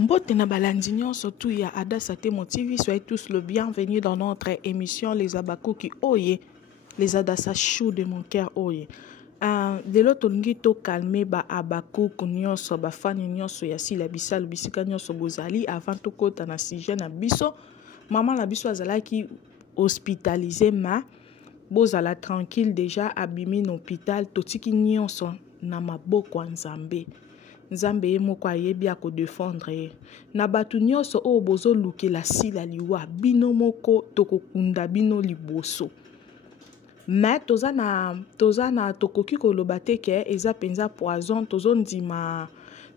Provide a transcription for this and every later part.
Mbote na balandinyo surtout ya Adassa Temo TV, soyez tous le bienvenue dans notre émission Les Abakuki Oye, les Adassa chou de mon cœur Oye. De l'autre ngi to calmer ba Abakuki nyonso ba fani nyonso ya sila bisalo bisika nyonso bozali avant to kota na sujet na biso. Maman la biso azalaki hospitalisé ma bozala tranquille déjà abimi na hôpital totiki nyonso na maboko Nzambe. Nzambe ye moko ayebi ako défendre ye. Na batu nyonso o bozo lukela sila liwa bino moko tokokunda bino liboso. Mais toza na tokoki koloba te ke eza penza poison tozo ndima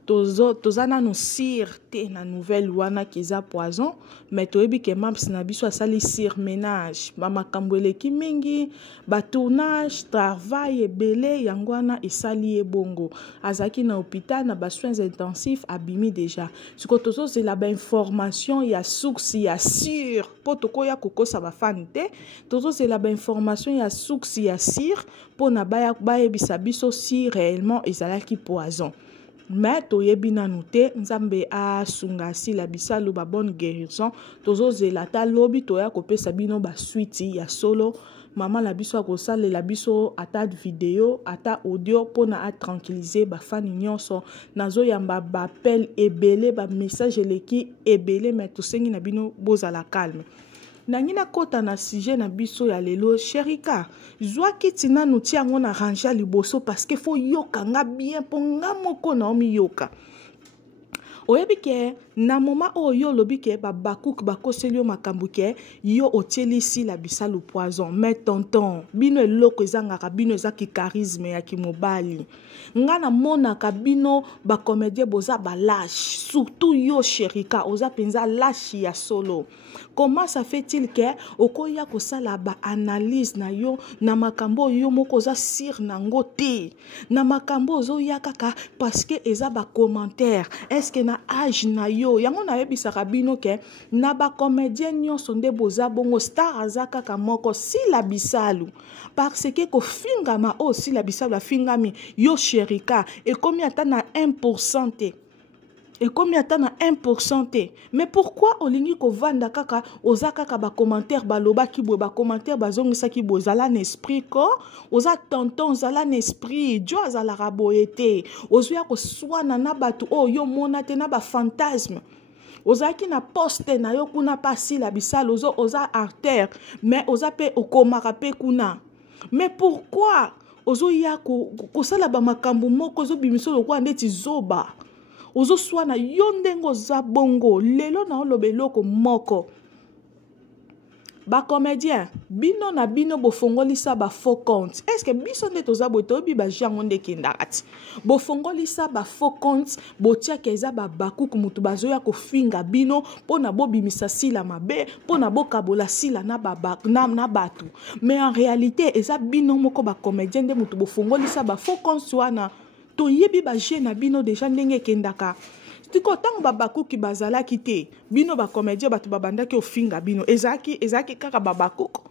toza na no sir te na nouvelle wana ki eza poison mais toyebi ke maps na biso asali sir ménage ba makambo eleki mingi ba tournage travail ebele yango wana esali ebongo azaki na hôpital na ba soins intensifs abimi déjà siko tozo zela ba information ya source ya sûr po tokoya kokosa ba fan te tozo zela ba information ya source ya sûr po na ba yebisa biso si réellement ezalaki poison. Mais toyebi nanu te Nzambe asunga sila bisalo ba bonne guérison tozo zela ta lobi toya kopesa bino ba suite ya solo mama la biso akosala la biso ata vidéo ata audio pona a tranquilliser ba fani nyonso nazo yamba ba appel ebele ba message eleki ebele mais tosengi na bino bozala calme. Nangina kota na sujet na biso ya lelo Sherika zwa kitina nuti yango na ranja liboso parce que faut yoka nga bien po nga moko na omi yoka oyebi ke na moma oyo lobi ke ba bakuk bakoseli yo makambu ke yo otieli si la bisalo poison mais tonton bino eloko ezangaka bino ezaki charisme ya kimobali nga na mona ka bino ba comédien boza ba lâche surtout yo Sherika oza penza lâche ya solo. Comment ça fait-il que okoya kosala ba analyse na yo na makambo yo moko za sir nango te na makambo zo ya kaka parce que eza ba commentaire est-ce que na âge na yo yango na yebisaka bino ke na ba comédien nyonso nde boza bongo star aza kaka moko si la bisalu parce que ko fingama o si la bisalu fingami yo Sherika et combien ata na 1% te. Et comme yata na 1% te. Mais pourquoi olingi ko vanda kaka oza kaka ba commentaire ba loba ki bo ba commentaire ba zongisa ki bo zala na esprit ko oza tonton zala na esprit jo azala raboyete ozuya ko swana na batu o yo mona te na ba fantasme ozaki na poste na yo kuna pasi la bisalo oza artère mais oza pe okomaka pe kuna mais pourquoi ozo ya ko sala ba makambo moko zo bimiso lokwa ndeti zoba ozo swana yondengo za bongo lelo na olobeloko moko ba comédien bino na bino bofongolisa ba faux compte est-ce que biso nde toza boto bi ba jango nde kindakati bofongolisa ba faux compte botia keza ba bakuku mutu bazoya kofinga bino pona bobimisa sila mabe pona bokabola sila na na batu mais en réalité eza bino moko ba comédien nde mutu bofongolisa ba faux compte wana to yebi ba jeune bino déjà ndenge kendaka tiko tango babakuki bazalaki te bino ba comédien batu babandaki ofinga bino ezaki kaka babakuku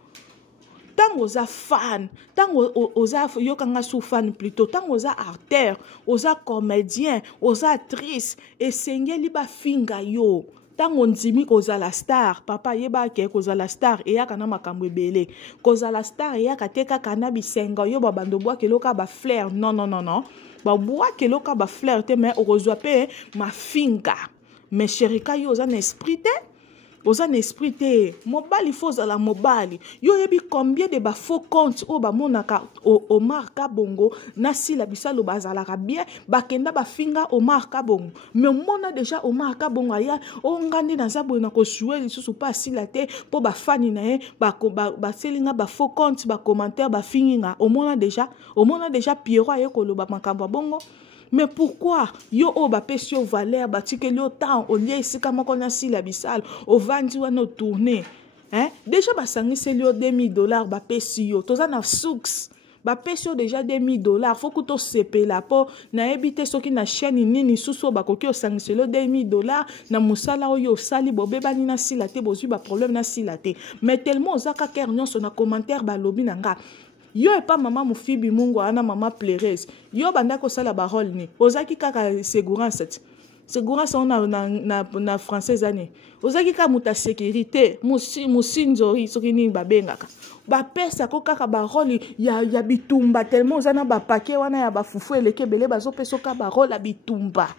tango oza fan tango oza yokanga sou fan plutôt tango oza artère oza comédien oza actrice esengeli bafinga yo tango ndimi kozala star papa yeba ke kozala star eyaka na makambo ebele kozala star eyaka te kaka na bisenga yo babando bwa keloka ba flair non ba bwa keloka ba flair te mais ozwa pe mafinga mais Sherika yo oza na esprit te oza na esprit te mobali faut la mobali yo yebi combien de ba faux compte o ba monaka o marka bongo na sila bisalo bazalaka bien bakenda bafinga o marka bongo mais mona déjà o marka bongo aya o ngandi na zabo na ko jouer lisusu pas sila te po ba fani na ye ba selinga ba faux compte ba commentaire ba finga o mona déjà Pierrot aye ko loba makambo bongo. Mais pourquoi yo o ba pesio valeur batikeli yo temps au lieu isika moko na sila bisal o vandi wana tourner déjà basangiseli yo $2000 ba pesio toza na soux ba pesio déjà $2000 faut que to sepela po na ebite soki na chaîne nini susu bakoki osangiseli yo $2000 na musala oyo sali bobebani na sila te bozwi ba problème na sila te mais tellement ozaka cœur nyonso na commentaire ba lobi nanga yo e pa mama mufibi mungu ana mama pleureuse yo banda ko sala ba rôle ni ozaki kaka assurance Segurança na française année. Ozaki ka muta sécurité, musinzori soki nini babengaka. Ba pesa ko kaka ba rôle ya bitumba tellement ozana ba paquet wana ya ba fufu eleke belé bazo peso ka ba rôle ya bitumba.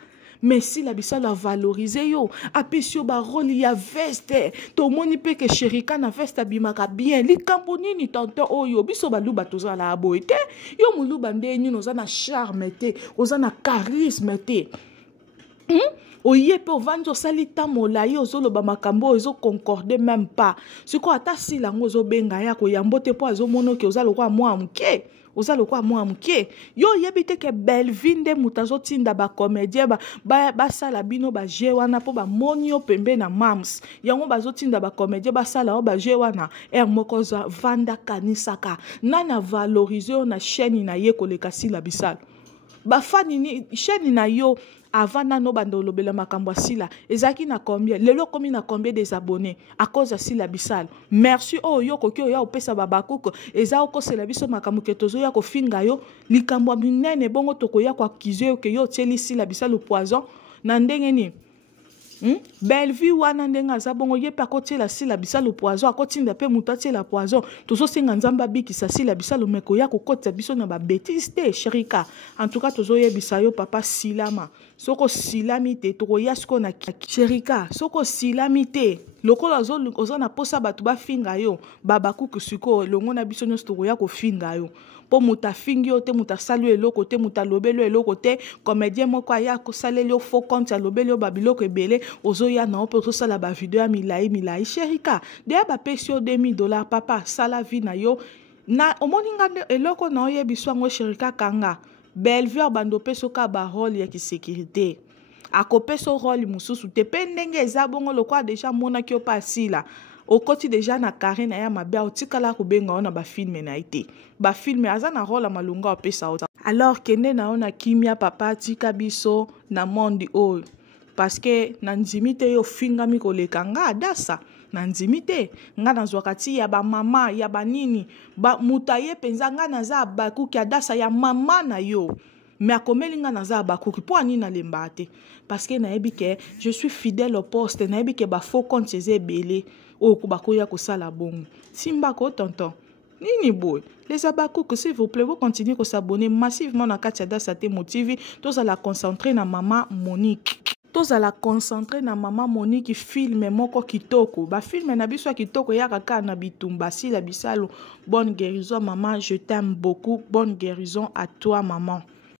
Mais si la bisala valoriser yo, apesio ba rôle ya veste, to moni pe ke Sherika na veste bimaka bien, li kamboni ni tonton oyo biso baluba tozala aboite, yo muluba ndenyu ozana charme te, ozana charisme te. Oye pe ovanzo salita molai ozoloba makambo ozo concorder même pas. Siko ata si lango ozo benga ya ko yambote po azo mono ke ozalo kwa mwa mke. Ozalo kwa mwa mke. Yo yebite ke Belvinde mutazo tinda ba comédien ba sala bino ba je wana po ba monio pembe na mams. Yango bazo tinda ba comédien ba sala o ba je wana moko za vanda kanisaka. Nana valoriser na chaîne na ye koleka sila bisalo. Ba fani ni chaîne na yo avant nano bando lobela makambo sila ezaki na combien lelo komi na combien des abonnés à cause de sila bisal merci oh yo koki ya opesa babakuko eza oko sela biso makambo ke tozo ya kofinga yo likambo minene bongo tokoya kwa kizo ke yo tieli sila bisal poison na ndenge ni Bellevue wana ndenga za bongo ye pa kotiela sila bisalo poison akotinda pe mutati la poison tozo senga nzamba bikisa sila bisalo meko ya kokota biso na ba bêtise te Sherika en tout cas tozo yebisa yo papa silama soko silami te toko yasko na Sherika soko silami te lokola ozo na posa batu ba finga yo babaku kusiko longo na biso nyos toko ya ko finga yo po muta fingi yo te muta salu eloko te muta lobelo eloko te comédien moko aya ko saleli yo faux compte ya lobelo babiloko ebele ozo ya na opo sala ba video ya milai Sherika de ba pesio $2000 papa sala vi na yo na omoninga eloko na oye biswango Sherika kanga Bellevue bando peso ka ba rôle ya ki sécurité akopeso rôle mususu te pe ndenge eza bongo lokwa déjà mona ki opasila au côté déjà na carré na ya mabe otikala ko benga ona ba film na ite ba film aza na rôle malunga opesa ota alors kende na ona kimia papa tika biso na monde o parce que na nzimite yo finga mi koleka nga adasa na nzimite nga na zwakati ya ba mama ya banini ba mutaye penza nga na za bakuki adasa ya mama na yo mais akomeli nga na za bakuki po ani na lembate parce que na yebi ke je suis fidèle au poste na yebi ke ba faux compte chez belé o ko bakoya ko sala bongo simba ko tonton nini boy les abakouk s'il vous plaît vous continuez ko s'abonner massivement na Katia Dasa Temo TV tous à la concentrer na maman Monique tous à la concentrer na maman Monique filme moko kitoko ba filme na biso kitoko ya kaka na bitumba si la bisalo bonne guérison maman je t'aime beaucoup bonne guérison à toi maman.